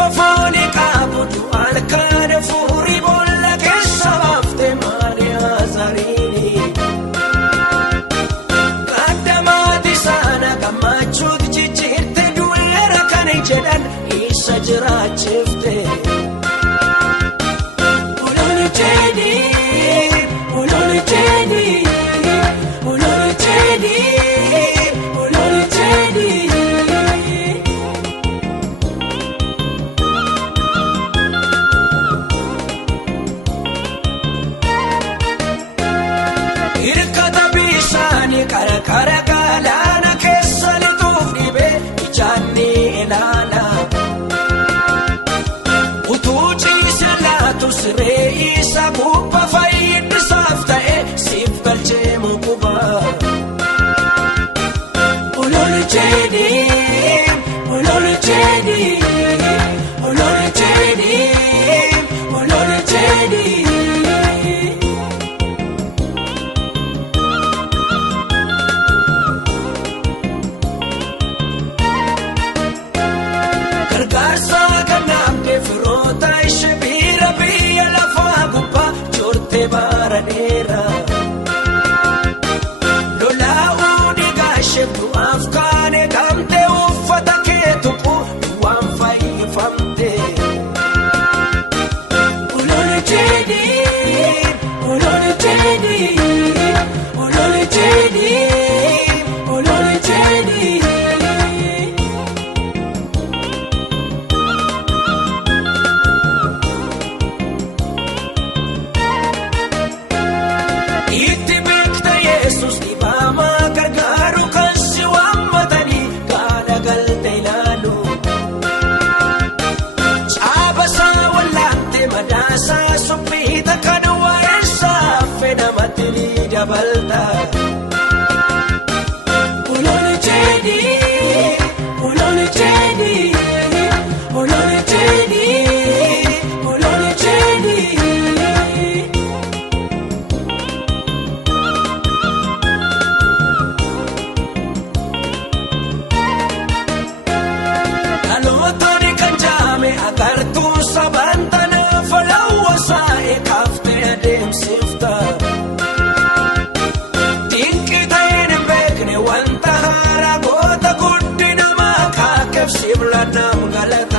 fafoni qabutu alkana furi bolla keessa bafte mani azarini kadamati sana kamachut chichirte duera kane jedhan isa jirachifte uloni jedi uloni jedi uloni jedi uloni jedi irkata bisani kara galana keessa lixuuf dhibe ijaanni ilaala utuu ciise laatu siree isa gubba fayyiddisaaf ta'e siif galchee mukuba uloli jedhi uloli jedhi uloli jedhi uloli jedhi gargaarsa kanaafte firoota ishee bira biyya lafaa gubbaa joortee bara dheeraa lolaa'uu dhiigaa isheef du'aaf kaane gamtee uffata kee tuqu duwwaan fayyifamte uloli jedhi uloli jedhi uloli jedhi uloli jedhi itti beekta Yesus dhibama gargaaru kan si waammatanii gaala galte ilaalu caabasaa wallaante madaasaa suphiita kan waa'eessaa fedhamatti ni dabalta uloli jedhi uloli jedhi uloli jedhi uloli jedhi dhalootni kan jaame agartuu sabantana falawwasaa eekaaftee adeemsifta dinqii ta'een hin beekne wanta haaraa goota guddina maqaa keef sibla nam galata